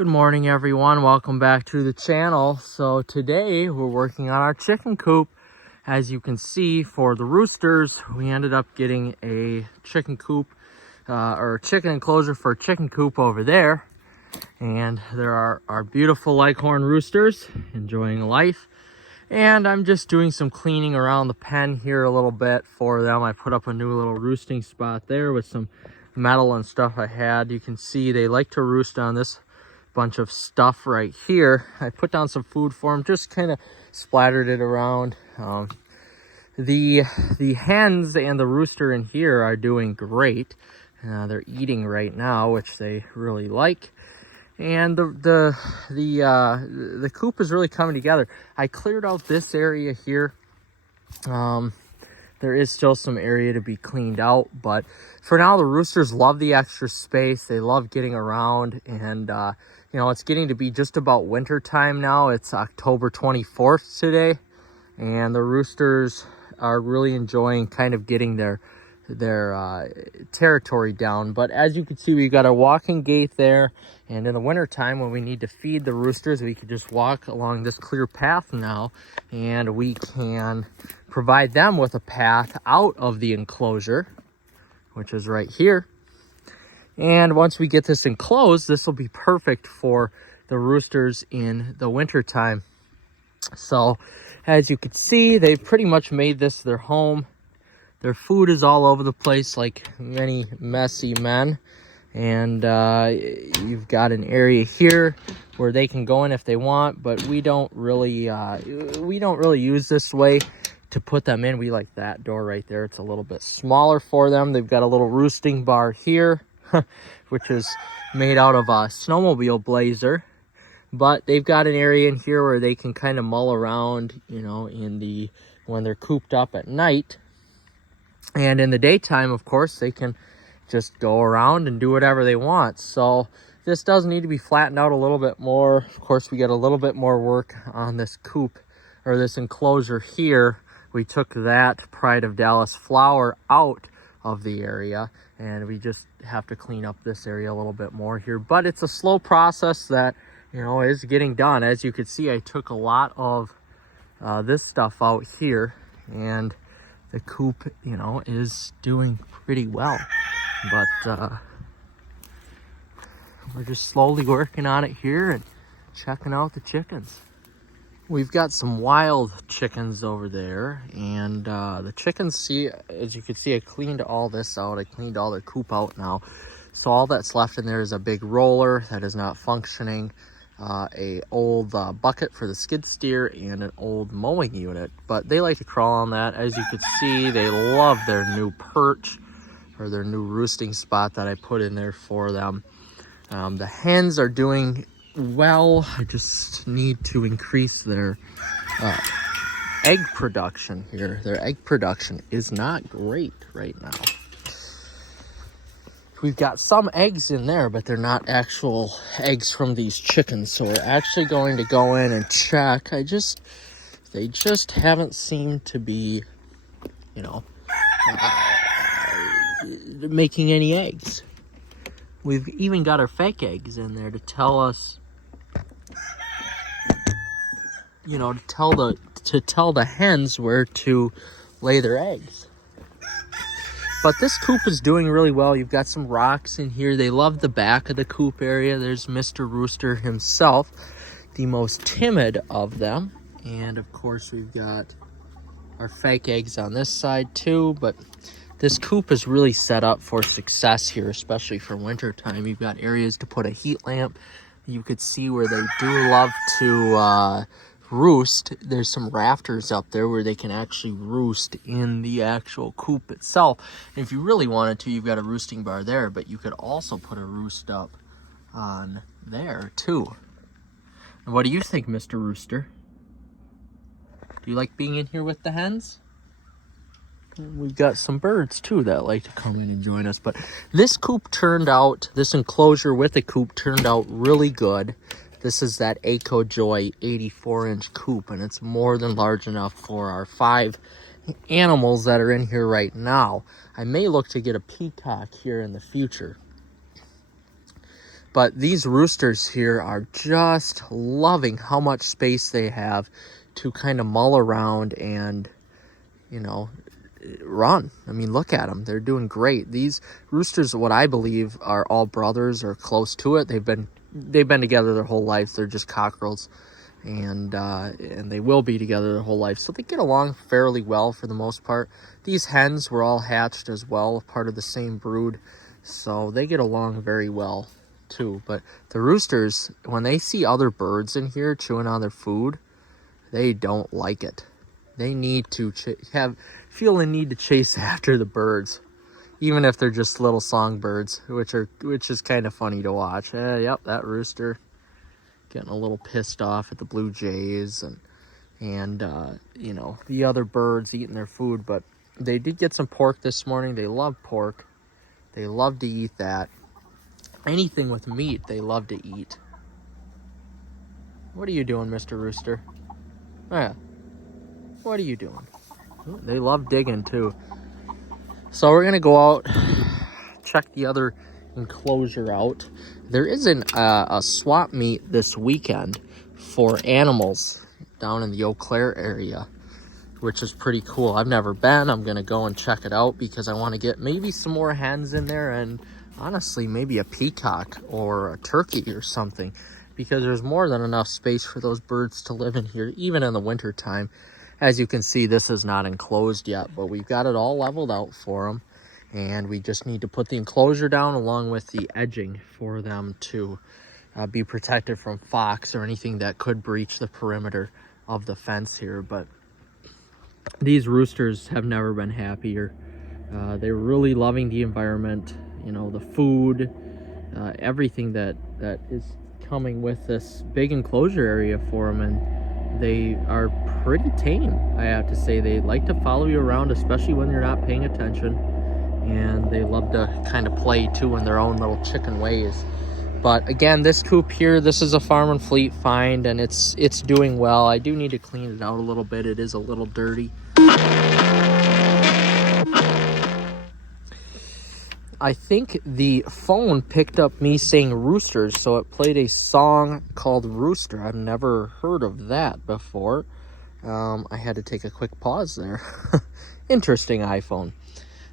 Good morning, everyone. Welcome back to the channel. So today we're working on our chicken coop. As you can see, for the roosters, we ended up getting a chicken coop or chicken enclosure for a chicken coop over there. And there are our beautiful Leghorn roosters enjoying life. And I'm just doing some cleaning around the pen here a little bit for them. I put up a new little roosting spot there with some metal and stuff I had. You can see they like to roost on this bunch of stuff right here. I put down some food for them, just kind of splattered it around. The hens and the rooster in here are doing great. They're eating right now, which they really like. And the coop is really coming together. I cleared out this area here. There is still some area to be cleaned out, but for now the roosters love the extra space. They love getting around, and you know, it's getting to be just about winter time now. It's October 24th today, and the roosters are really enjoying kind of getting their territory down. But as you can see, we've got a walking gate there, and in the winter time when we need to feed the roosters, we can just walk along this clear path now, and we can provide them with a path out of the enclosure, which is right here. And once we get this enclosed, this will be perfect for the roosters in the winter time. So as you can see, they've pretty much made this their home. Their food is all over the place like many messy men. And you've got an area here where they can go in if they want, but we don't really use this way to put them in. We like that door right there. It's a little bit smaller for them. They've got a little roosting bar here, which is made out of a snowmobile blazer. But they've got an area in here where they can kind of mull around, you know, when they're cooped up at night. And in the daytime, of course, they can just go around and do whatever they want. So this does need to be flattened out a little bit more. Of course, we got a little bit more work on this coop or this enclosure here. We took that Pride of Dallas flower out of the area, and we just have to clean up this area a little bit more here. But it's a slow process that, you know, is getting done. As you can see, I took a lot of this stuff out here, and the coop, you know, is doing pretty well. But we're just slowly working on it here and checking out the chickens. We've got some wild chickens over there, and the chickens, see, as you can see, I cleaned all this out. I cleaned all their coop out now. So all that's left in there is a big roller that is not functioning, a old bucket for the skid steer, and an old mowing unit. But they like to crawl on that. As you can see, they love their new perch or their new roosting spot that I put in there for them. The hens are doing well. I just need to increase their egg production here. Their egg production is not great right now. We've got some eggs in there, but they're not actual eggs from these chickens. So we're actually going to go in and check. They just haven't seemed to be, you know, making any eggs. We've even got our fake eggs in there to tell us, you know, to tell the hens where to lay their eggs. But this coop is doing really well. You've got some rocks in here. They love the back of the coop area. There's Mr. Rooster himself, the most timid of them. And of course, we've got our fake eggs on this side too. But this coop is really set up for success here, especially for winter time. You've got areas to put a heat lamp. You could see where they do love to roost. There's some rafters up there where they can actually roost in the actual coop itself. And if you really wanted to, you've got a roosting bar there, but you could also put a roost up on there too. And what do you think, Mr. Rooster? Do you like being in here with the hens? We've got some birds too that like to come in and join us. But this coop turned out, this enclosure with the coop turned out really good. This is that EcoJoy 84-inch coop, and it's more than large enough for our 5 animals that are in here right now. I may look to get a peacock here in the future. But these roosters here are just loving how much space they have to kind of mull around and, you know, run. I mean, look at them. They're doing great. These roosters, what I believe, are all brothers or close to it. They've been together their whole lives. They're just cockerels, and they will be together their whole life. So they get along fairly well for the most part. These hens were all hatched as well, part of the same brood, so they get along very well too. But the roosters, when they see other birds in here chewing on their food, they don't like it. They need to feel the need to chase after the birds, even if they're just little songbirds, which is kind of funny to watch. Yep, that rooster getting a little pissed off at the blue jays and you know, the other birds eating their food. But they did get some pork this morning. They love pork. They love to eat that. Anything with meat, they love to eat. What are you doing, Mr. Rooster? Oh, yeah. What are you doing? They love digging, too. So we're going to go out, check the other enclosure out. There isn't a swap meet this weekend for animals down in the Eau Claire area, which is pretty cool. I've never been. I'm going to go and check it out because I want to get maybe some more hens in there and honestly maybe a peacock or a turkey or something, because there's more than enough space for those birds to live in here, even in the winter time. As you can see, this is not enclosed yet, but we've got it all leveled out for them, and we just need to put the enclosure down along with the edging for them to be protected from fox or anything that could breach the perimeter of the fence here. But these roosters have never been happier. They're really loving the environment, you know, the food, everything that is coming with this big enclosure area for them, and they are pretty tame, I have to say. They like to follow you around, especially when you're not paying attention, and they love to kind of play too in their own little chicken ways. But again, this coop here, this is a Farm and Fleet find, and it's doing well. I do need to clean it out a little bit. It is a little dirty. I think the phone picked up me saying roosters, so it played a song called Rooster. I've never heard of that before. I had to take a quick pause there. Interesting iPhone.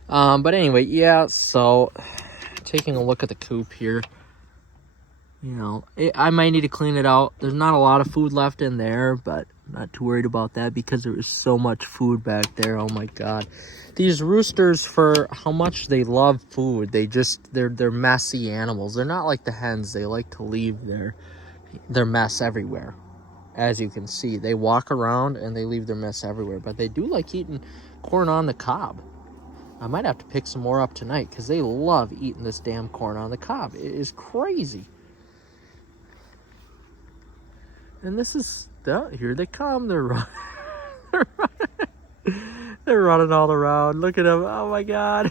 But anyway, yeah, so taking a look at the coop here. You know, I might need to clean it out. There's not a lot of food left in there, but I'm not too worried about that because there is so much food back there. Oh my God. These roosters, for how much they love food, they're messy animals. They're not like the hens. They like to leave their mess everywhere. As you can see, they walk around and they leave their mess everywhere, but they do like eating corn on the cob. I might have to pick some more up tonight because they love eating this damn corn on the cob. It is crazy. And this is, here they come. They're running. They're running all around. Look at them. Oh my God.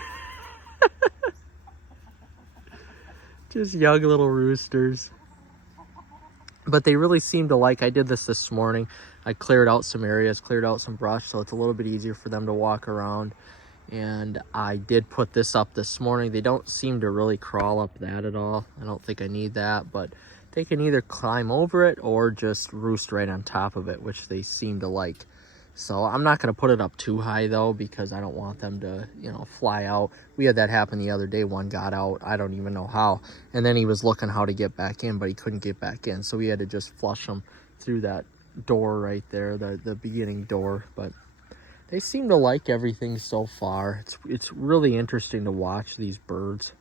Just young little roosters. But they really seem to like, I did this morning. I cleared out some areas, cleared out some brush, so it's a little bit easier for them to walk around. And I did put this up this morning. They don't seem to really crawl up that at all. I don't think I need that, but they can either climb over it or just roost right on top of it, which they seem to like. So I'm not going to put it up too high though, because I don't want them to, you know, fly out. We had that happen the other day. One got out, I don't even know how. And then he was looking how to get back in, but he couldn't get back in. So we had to just flush him through that door right there, the beginning door. But they seem to like everything so far. It's really interesting to watch these birds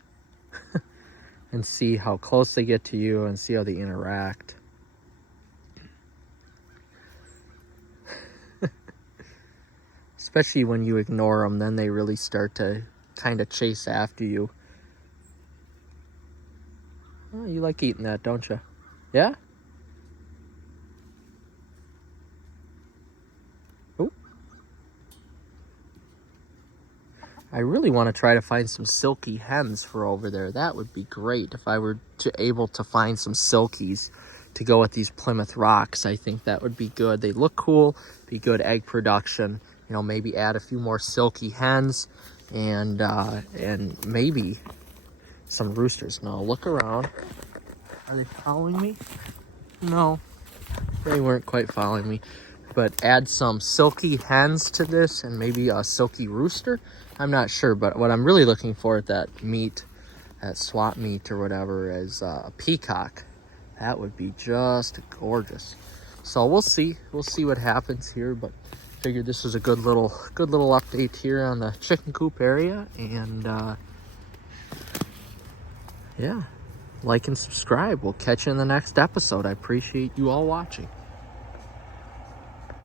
and see how close they get to you and see how they interact. Especially when you ignore them, then they really start to kind of chase after you. Oh, you like eating that, don't you? Yeah? Oh. I really want to try to find some silky hens for over there. That would be great if I were able to find some silkies to go with these Plymouth Rocks. I think that would be good. They look cool, be good egg production. You know, maybe add a few more silky hens and maybe some roosters. Now look around. Are they following me? No, they weren't quite following me. But add some silky hens to this and maybe a silky rooster. I'm not sure, but what I'm really looking for at that meat, that swap meat or whatever, is a peacock. That would be just gorgeous. So we'll see what happens here, but figured this was a good little update here on the chicken coop area. And yeah, like and subscribe. We'll catch you in the next episode. I appreciate you all watching.